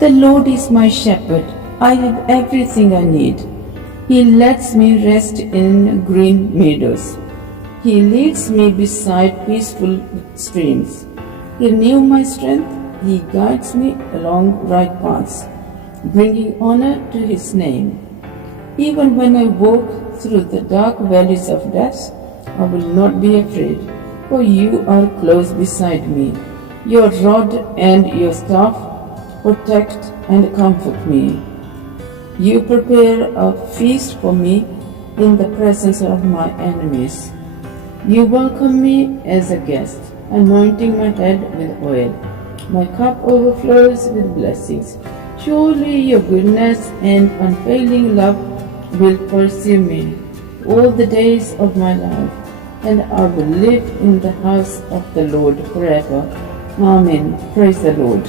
The Lord is my shepherd. I have everything I need. He lets me rest in green meadows. He leads me beside peaceful streams. He renews my strength. He guides me along right paths, bringing honor to His name. Even when I walk through the dark valleys of death, I will not be afraid, for You are close beside me. Your rod and Your staff protect and comfort me. You prepare a feast for me in the presence of my enemies. You welcome me as a guest, anointing my head with oil. My cup overflows with blessings. Surely Your goodness and unfailing love will pursue me all the days of my life, and I will live in the house of the Lord forever. Amen. Praise the Lord.